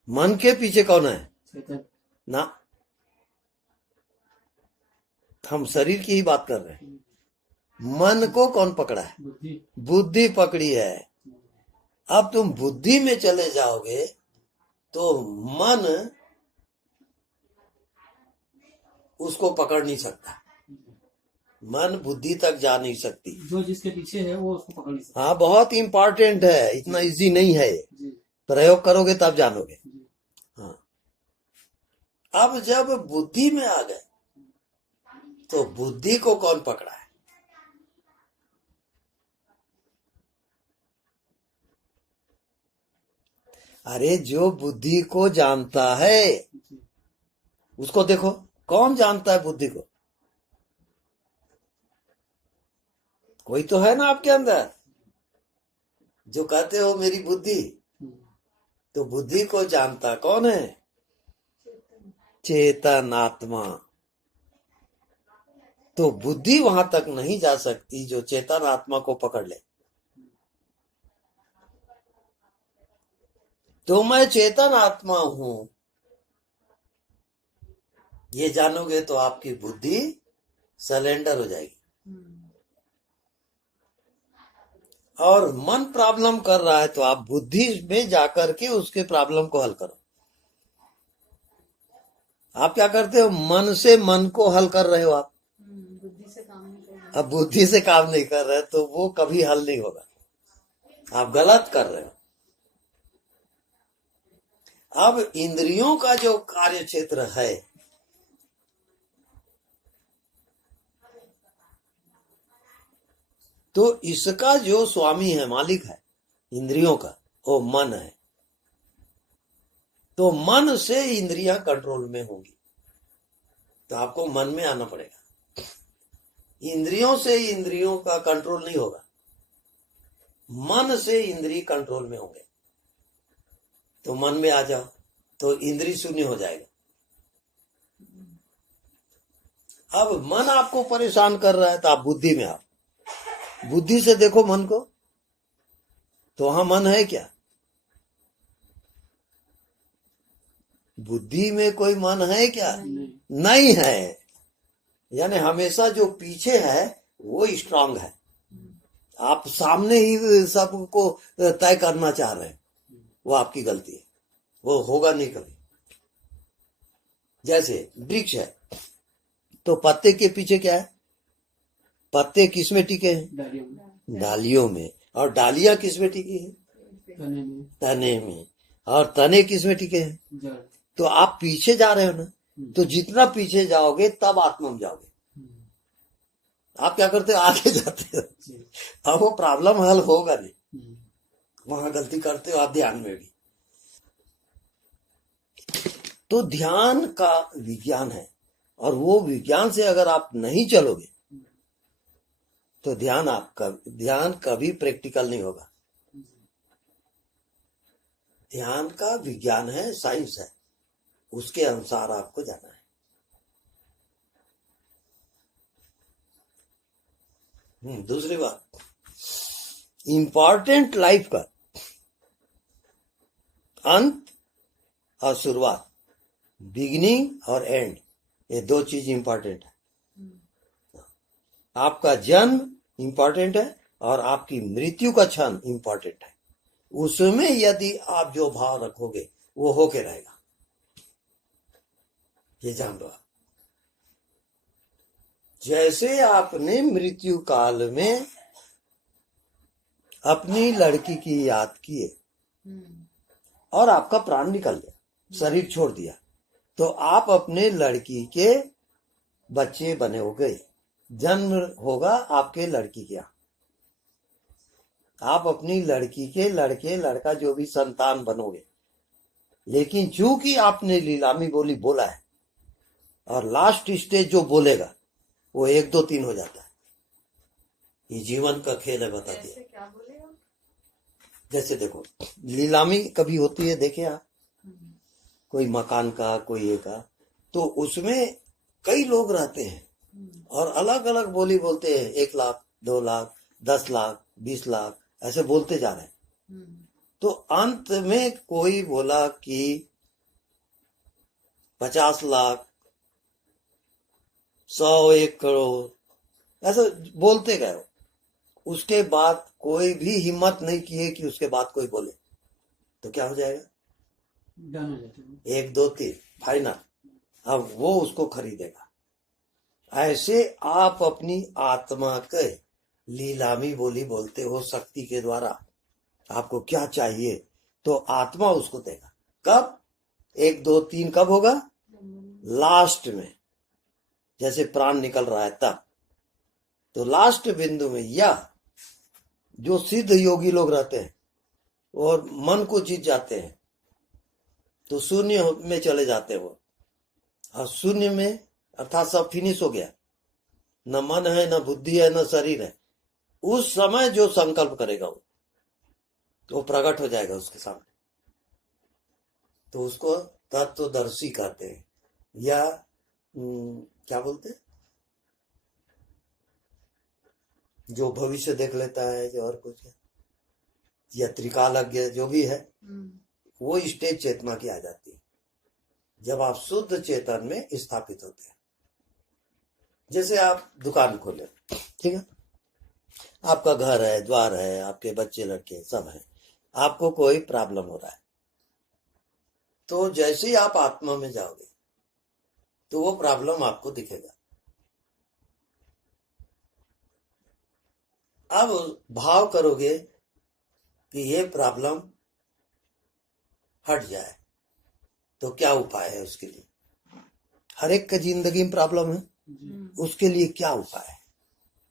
मन के पीछे कौन है? ना, हम शरीर की ही बात कर रहे हैं। मन को कौन पकड़ा है? बुद्धि पकड़ी है। अब तुम बुद्धि में चले जाओगे तो मन उसको पकड़ नहीं सकता, मन बुद्धि तक जा नहीं सकती। जो जिसके पीछे है वो उसको पकड़ नहीं सकता। हाँ, बहुत इंपॉर्टेंट है, इतना इजी नहीं है। प्रयोग करोगे तब जानोगे। जी। हाँ, अब जब बुद्धि में आ गए तो बुद्धि को कौन पकड़ा है? अरे जो बुद्धि को जानता है जी। उसको देखो, कौन जानता है बुद्धि को? कोई तो है ना आपके अंदर जो कहते हो मेरी बुद्धि। तो बुद्धि को जानता कौन है? चेतन आत्मा। तो बुद्धि वहां तक नहीं जा सकती जो चेतन आत्मा को पकड़ ले। तो मैं चेतन आत्मा हूं ये जानोगे तो आपकी बुद्धि सरेंडर हो जाएगी। और मन प्रॉब्लम कर रहा है तो आप बुद्धि में जाकर के उसके प्रॉब्लम को हल करो। आप क्या करते हो? मन से मन को हल कर रहे हो आप। बुद्धि से काम नहीं कर रहे। अब बुद्धि से काम नहीं कर रहे तो वो कभी हल नहीं होगा। आप गलत कर रहे हो। अब इंद्रियों का जो कार्य क्षेत्र है तो इसका जो स्वामी है, मालिक है इंद्रियों का, वो मन है। तो मन से इंद्रियां कंट्रोल में होंगी। तो आपको मन में आना पड़ेगा। इंद्रियों से इंद्रियों का कंट्रोल नहीं होगा, मन से इंद्रिय कंट्रोल में होंगे। तो मन में आ जाओ तो इंद्रिय शून्य हो जाएगा। अब मन आपको परेशान कर रहा है तो आप बुद्धि में आओ। बुद्धि से देखो मन को, तो वहां मन है क्या? बुद्धि में कोई मन है क्या? नहीं है। यानी हमेशा जो पीछे है वो स्ट्रांग है। आप सामने ही सबको तय करना चाह रहे हैं, वो आपकी गलती है। वो होगा नहीं कभी। जैसे वृक्ष है तो पत्ते के पीछे क्या है? पत्ते किसमें टिके हैं? डालियों में। और डालियां किसमें टिकी है? तने में। और तने किसमें टिके हैं? तो आप पीछे जा रहे हो ना, तो जितना पीछे जाओगे तब आत्मा में जाओगे। आप क्या करते हो? आगे जाते हो। अब वो प्रॉब्लम हल होगा नहीं, वहां गलती करते हो आप ध्यान में भी। तो ध्यान का विज्ञान है, और वो विज्ञान से अगर आप नहीं चलोगे तो ध्यान कभी प्रैक्टिकल नहीं होगा। ध्यान का विज्ञान है, साइंस है, उसके अनुसार आपको जाना है। दूसरी बात, इंपॉर्टेंट लाइफ का अंत और शुरुआत, बिगिनिंग और एंड, ये दो चीज इंपॉर्टेंट है। आपका जन्म इंपॉर्टेंट है और आपकी मृत्यु का क्षण इंपॉर्टेंट है। उसमें यदि आप जो भाव रखोगे वो होके रहेगा, ये जान लो आप। जैसे आपने मृत्यु काल में अपनी लड़की की याद किए और आपका प्राण निकल गया, शरीर छोड़ दिया, तो आप अपने लड़की के बच्चे बने हो गए। जन्म होगा आपके लड़की का, आप अपनी लड़की के लड़के लड़का जो भी संतान बनोगे। लेकिन चूंकि आपने लीलामी बोली बोला है, और लास्ट स्टेज जो बोलेगा वो 1 2 3 हो जाता है। ये जीवन का खेल है, बता दिया। क्या बोलेगा? जैसे देखो, लीलामी कभी होती है, देखे आप, कोई मकान का, कोई ये का, तो उसमें कई लोग रहते हैं और अलग अलग बोली बोलते हैं। 1 लाख, 2 लाख, 10 लाख, 20 लाख, ऐसे बोलते जा रहे हैं। तो अंत में कोई बोला कि 50 लाख, 100, 1 करोड़, ऐसे बोलते गए। उसके बाद कोई भी हिम्मत नहीं की है कि उसके बाद कोई बोले, तो क्या हो जाएगा? डन हो जाते हैं। 1 2 3 फाइनल। अब वो उसको खरीदेगा। ऐसे आप अपनी आत्मा के लीलामी बोली बोलते हो शक्ति के द्वारा। आपको क्या चाहिए तो आत्मा उसको देगा। कब? 1 2 3 कब होगा? लास्ट में, जैसे प्राण निकल रहा है तब। तो लास्ट बिंदु में, या जो सिद्ध योगी लोग रहते हैं और मन को जीत जाते हैं तो शून्य में चले जाते हैं वो। और शून्य में अर्थात सब फिनिश हो गया, न मन है, न बुद्धि है, न शरीर है। उस समय जो संकल्प करेगा वो प्रकट हो जाएगा उसके सामने। तो उसको तत्वदर्शी कहते हैं, या क्या बोलते हैं, जो भविष्य देख लेता है, जो और कुछ है, या त्रिकालज्ञ, जो भी है, वो स्टेज चेतना की आ जाती है जब आप शुद्ध चेतन में स्थापित होते हैं। जैसे आप दुकान खोले, ठीक है, आपका घर है, द्वार है, आपके बच्चे लड़के सब हैं, आपको कोई प्रॉब्लम हो रहा है, तो जैसे ही आप आत्मा में जाओगे तो वो प्रॉब्लम आपको दिखेगा। अब भाव करोगे कि ये प्रॉब्लम हट जाए, तो क्या उपाय है उसके लिए? हर एक की जिंदगी में प्रॉब्लम है, उसके लिए क्या उपाय है?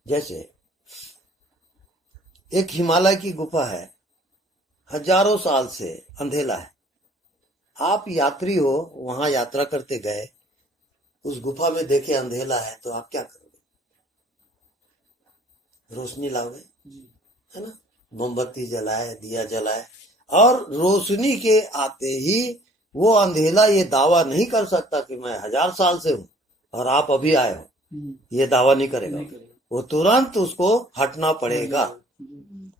जैसे एक हिमालय की गुफा है, हजारों साल से अंधेला है, आप यात्री हो, वहां यात्रा करते गए, उस गुफा में देखे अंधेला है, तो आप क्या करोगे? रोशनी लाओगे, है ना, मोमबत्ती जलाए, दिया जलाए, और रोशनी के आते ही वो अंधेला ये दावा नहीं कर सकता कि मैं 1000 साल से हूं और आप अभी आए हो, ये दावा नहीं करेगा। वो तुरंत उसको हटना पड़ेगा।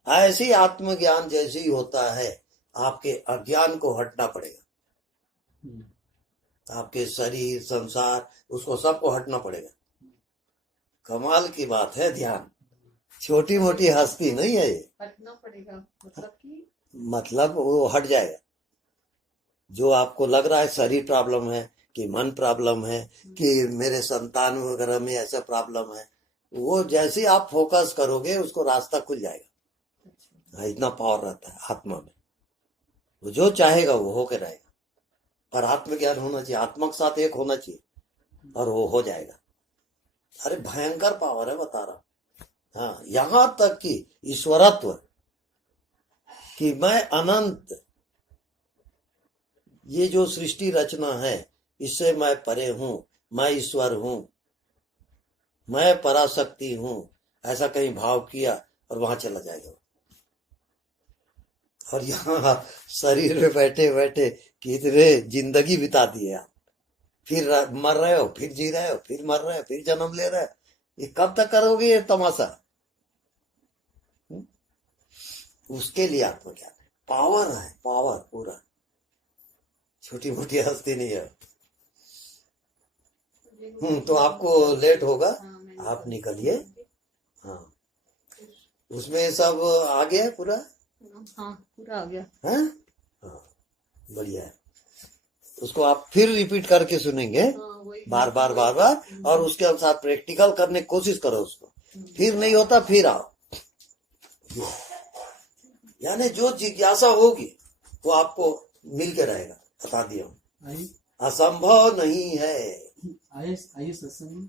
ऐसे ही आत्मज्ञान जैसे ही होता है, आपके अज्ञान को हटना पड़ेगा। आपके शरीर, संसार, उसको सबको हटना पड़ेगा। कमाल की बात है ध्यान, छोटी मोटी हस्ती नहीं है ये। हटना पड़ेगा मतलब वो हट जाएगा। जो आपको लग रहा है शरीर प्रॉब्लम है, कि मन प्रॉब्लम है, कि मेरे संतान वगैरह में ऐसा प्रॉब्लम है, वो जैसे ही आप फोकस करोगे उसको रास्ता खुल जाएगा। इतना पावर रहता है आत्मा में, वो जो चाहेगा वो होके रहेगा। पर आत्मज्ञान होना चाहिए, आत्मा के साथ एक होना चाहिए और वो हो जाएगा। अरे भयंकर पावर है, बता रहा। हाँ, यहां तक कि ईश्वरत्व, कि मैं अनंत, ये जो सृष्टि रचना है इससे मैं परे हूं, मैं ईश्वर हूं, मैं पराशक्ति हूं, ऐसा कहीं भाव किया और वहां चला जाएगा। और यहाँ शरीर में बैठे बैठे कितने जिंदगी बिता दी है आप, फिर मर रहे हो, फिर जी रहे हो, फिर मर रहे हो, फिर जन्म ले रहे हो। ये कब तक करोगे ये तमाशा? उसके लिए आत्मज्ञान है, पावर है, पावर पूरा, छोटी मोटी हस्ती नहीं है। तो आपको लेट होगा, आप निकलिए। हाँ, उसमें सब आ गया पूरा। हाँ, पूरा आ गया है। हाँ, बढ़िया है। उसको आप फिर रिपीट करके सुनेंगे, बार बार बार बार, और उसके अनुसार प्रैक्टिकल करने की कोशिश करो उसको। फिर नहीं होता फिर आओ। यानी जो जिज्ञासा होगी वो आपको मिल के रहेगा, बता दिया हूँ, असंभव नहीं है। आइए सत्संग में।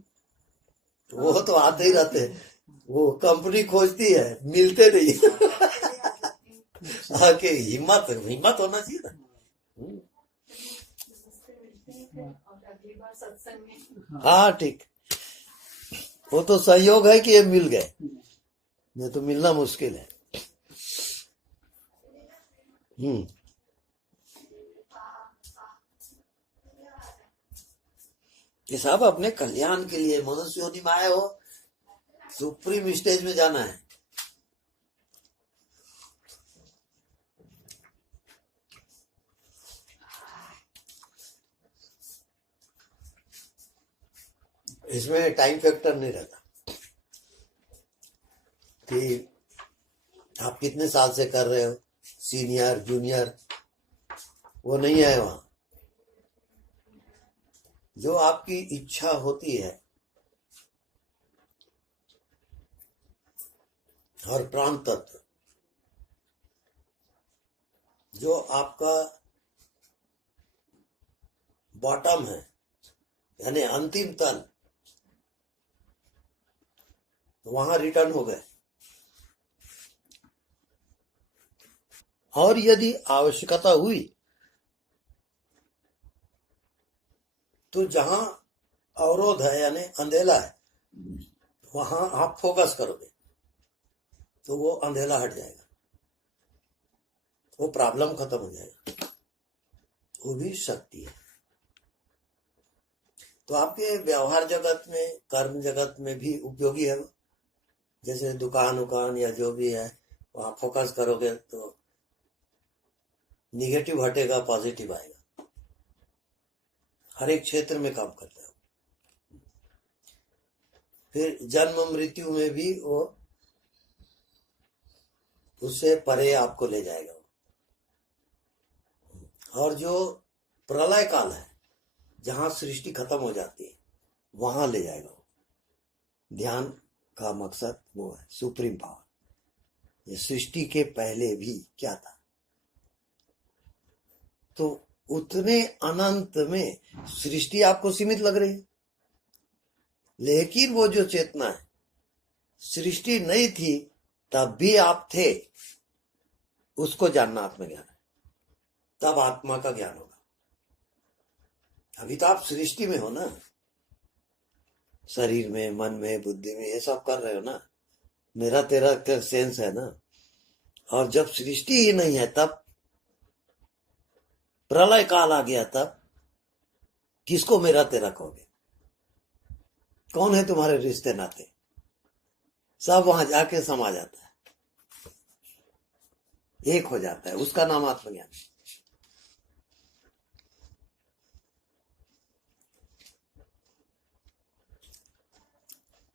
वो तो आते ही रहते हैं, वो कंपनी खोजती है, मिलते नहीं। आके हिम्मत होना चाहिए ना। और अगली बार सत्संग में। हाँ ठीक, वो तो संयोग है कि ये मिल गए, नहीं तो मिलना मुश्किल है। ये सब अपने कल्याण के लिए, मनुष्य योनि में आए हो, सुप्रीम स्टेज में जाना है। इसमें टाइम फैक्टर नहीं रहता कि आप कितने साल से कर रहे हो, सीनियर जूनियर, वो नहीं है वहां। जो आपकी इच्छा होती है और प्राण तत्व जो आपका बॉटम है, यानी अंतिम तल, वहां रिटर्न हो गए। और यदि आवश्यकता हुई तो जहां अवरोध है यानी अंधेला है, वहां आप फोकस करोगे तो वो अंधेला हट जाएगा, वो प्रॉब्लम खत्म हो जाएगा। वो भी शक्ति है। तो आपके व्यवहार जगत में, कर्म जगत में भी उपयोगी है वो। जैसे दुकान उकान या जो भी है, वहां फोकस करोगे तो निगेटिव हटेगा, पॉजिटिव आएगा। हर एक क्षेत्र में काम करता है। फिर जन्म मृत्यु में भी वो उससे परे आपको ले जाएगा। और जो प्रलय काल है, जहां सृष्टि खत्म हो जाती है, वहां ले जाएगा वो। ध्यान का मकसद वो है, सुप्रीम पावर। ये सृष्टि के पहले भी क्या था, तो उतने अनंत में सृष्टि आपको सीमित लग रही है, लेकिन वो जो चेतना है, सृष्टि नहीं थी तब भी आप थे, उसको जानना आत्मज्ञान है। तब आत्मा का ज्ञान होगा। अभी तो आप सृष्टि में हो ना, शरीर में, मन में, बुद्धि में, ये सब कर रहे हो ना, मेरा तेरा का सेंस है ना। और जब सृष्टि ही नहीं है, तब प्रलय काल आ गया, तब किसको मेरा तेरा कहोगे? कौन है तुम्हारे रिश्ते नाते? सब वहां जाके समा जाता है, एक हो जाता है। उसका नाम आत्मज्ञान।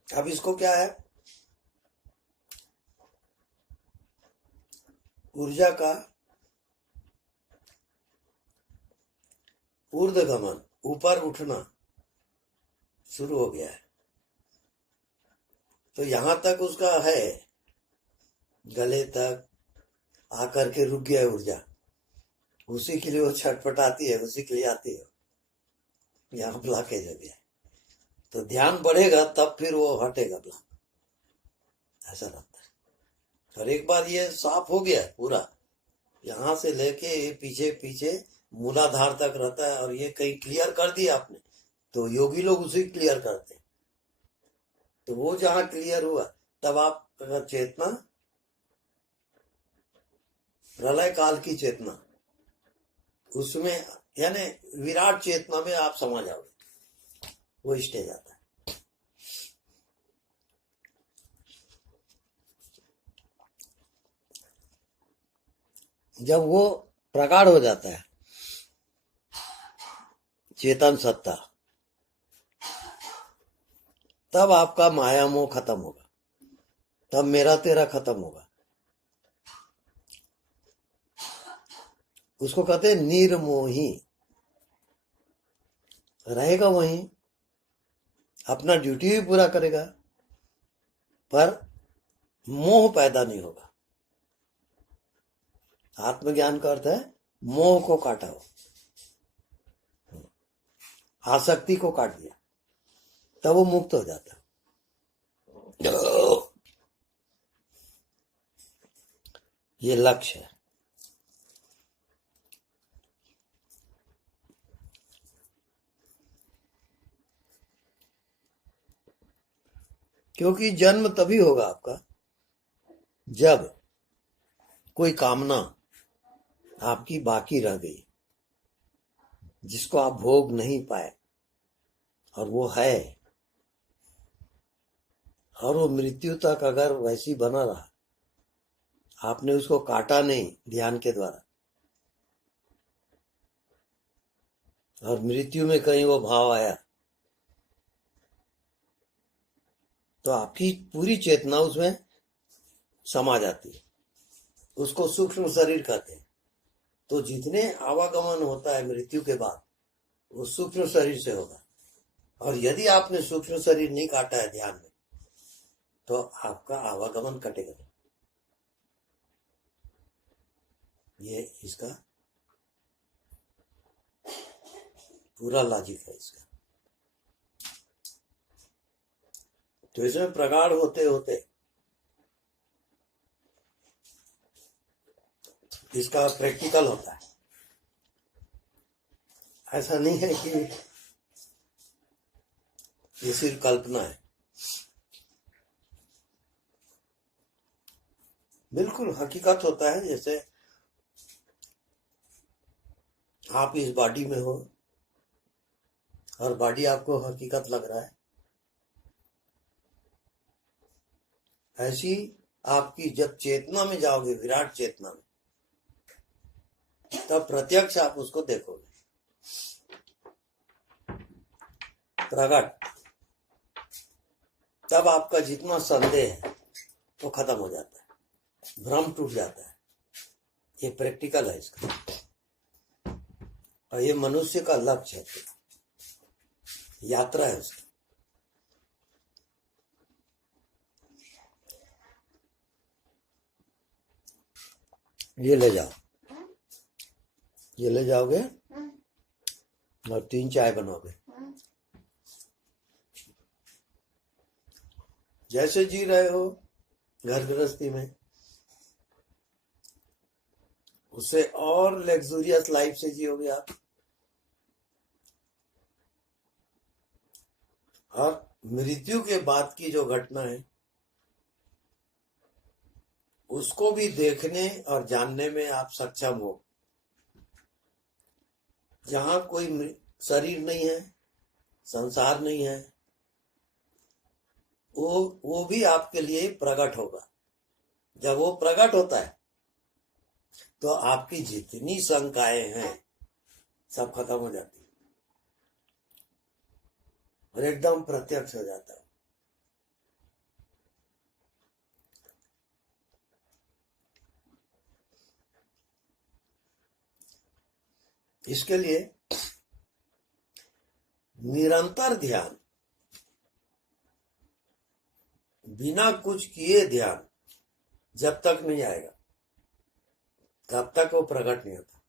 अब इसको क्या है, ऊर्जा का ऊर्ध्वगमन, ऊपर उठना शुरू हो गया है। तो यहां तक उसका है, गले तक आकर के रुक गया है ऊर्जा। उसी के लिए वो छटपटाती है, उसी के लिए आती है। यहाँ ब्लॉकेज हो गया, तो ध्यान बढ़ेगा तब फिर वो हटेगा ब्लॉक, ऐसा लगता है। और एक बार ये साफ हो गया पूरा, यहां से लेके पीछे पीछे मूलाधार तक रहता है, और ये कहीं क्लियर कर दिया आपने, तो योगी लोग उसे क्लियर करते हैं। तो वो जहां क्लियर हुआ, तब आप अगर चेतना, प्रलय काल की चेतना, उसमें यानी विराट चेतना में आप समा जाओगे, वो स्टेज आता है। जब वो प्रगाढ़ हो जाता है, चेतन सत्ता, तब आपका माया मोह खत्म होगा, तब मेरा तेरा खत्म होगा। उसको कहते हैं निर्मोही। रहेगा वहीं, अपना ड्यूटी भी पूरा करेगा, पर मोह पैदा नहीं होगा। आत्मज्ञान का अर्थ है मोह को काटा हो, आसक्ति को काट दिया, तब वो मुक्त हो जाता है। ये लक्ष्य है। क्योंकि जन्म तभी होगा आपका जब कोई कामना आपकी बाकी रह गई, जिसको आप भोग नहीं पाए, और वो है, और वो मृत्यु तक अगर वैसी बना रहा, आपने उसको काटा नहीं ध्यान के द्वारा, और मृत्यु में कहीं वो भाव आया, तो आपकी पूरी चेतना उसमें समा जाती है। उसको सूक्ष्म शरीर कहते हैं। तो जितने आवागमन होता है मृत्यु के बाद, वो सूक्ष्म शरीर से होगा। और यदि आपने सूक्ष्म शरीर नहीं काटा है ध्यान में, तो आपका आवागमन कटेगा। ये इसका पूरा लॉजिक है इसका। तो इसमें प्रगाढ़ होते होते इसका प्रैक्टिकल होता है। ऐसा नहीं है कि ये सिर्फ कल्पना है, बिल्कुल हकीकत होता है। जैसे आप इस बॉडी में हो और बॉडी आपको हकीकत लग रहा है, ऐसी आपकी जब चेतना में जाओगे, विराट चेतना में, तब प्रत्यक्ष आप उसको देखोगे प्रकट। तब आपका जितना संदेह है वो खत्म हो जाता है, भ्रम टूट जाता है। ये प्रैक्टिकल है इसका, और ये मनुष्य का लक्ष्य है, यात्रा है उसकी। ये ले जाओ, ये ले जाओगे और 3 चाय बनोगे। जैसे जी रहे हो घर गृहस्थी में, उससे और लग्जूरियस लाइफ से जियोगे आप। और मृत्यु के बाद की जो घटना है उसको भी देखने और जानने में आप सक्षम हो। जहां कोई शरीर नहीं है, संसार नहीं है, वो भी आपके लिए प्रकट होगा। जब वो प्रकट होता है तो आपकी जितनी शंकाएं हैं सब खत्म हो जाती है और एकदम प्रत्यक्ष हो जाता है। इसके लिए निरंतर ध्यान, बिना कुछ किए ध्यान जब तक नहीं आएगा तब तक वो प्रकट नहीं होता।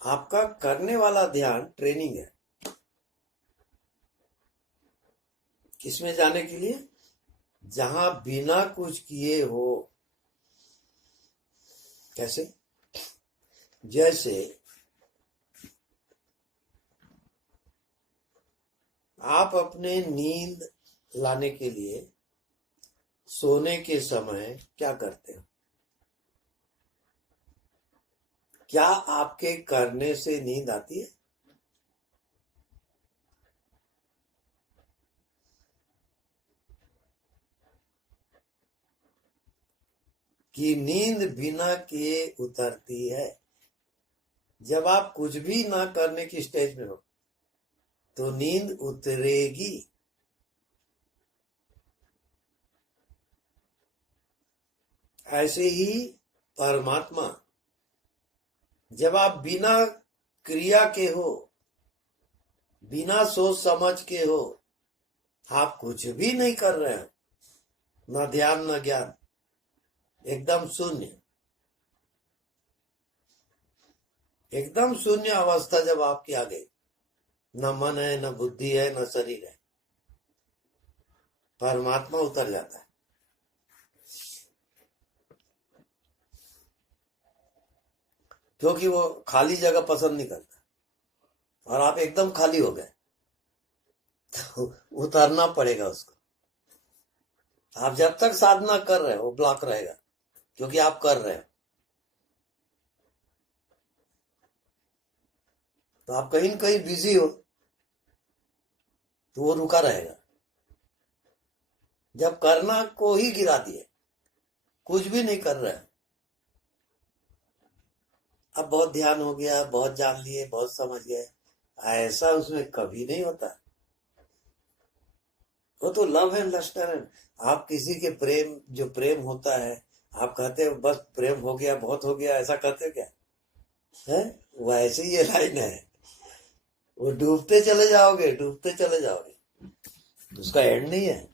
आपका करने वाला ध्यान ट्रेनिंग है, किसमें जाने के लिए? जहां बिना कुछ किए हो। कैसे? जैसे आप अपने नींद लाने के लिए सोने के समय क्या करते हो? क्या आपके करने से नींद आती है? कि नींद बिना किए उतरती है? जब आप कुछ भी ना करने की स्टेज में हो तो नींद उतरेगी। ऐसे ही परमात्मा, जब आप बिना क्रिया के हो, बिना सोच समझ के हो, आप कुछ भी नहीं कर रहे हो, न ध्यान न ज्ञान, एकदम शून्य, एकदम शून्य अवस्था जब आपकी आ गई, न मन है, न बुद्धि है, न शरीर है, परमात्मा उतर जाता है। क्योंकि वो खाली जगह पसंद नहीं करता और आप एकदम खाली हो गए तो उतरना पड़ेगा उसको। आप जब तक साधना कर रहे हो वो ब्लॉक रहेगा, क्योंकि आप कर रहे हो। तो आप कहीं न कहीं बिजी हो तो वो रुका रहेगा। जब करना को ही गिरा दिए, कुछ भी नहीं कर रहे, अब बहुत ध्यान हो गया, बहुत जान लिए, बहुत समझ गए, ऐसा उसमें कभी नहीं होता। वो तो लव एंड लस्ट है। आप किसी के प्रेम, जो प्रेम होता है, आप कहते हो बस प्रेम हो गया, बहुत हो गया, ऐसा कहते हो क्या है? वैसे ही ये लाइन है, वो डूबते चले जाओगे, डूबते चले जाओगे, उसका एंड नहीं है।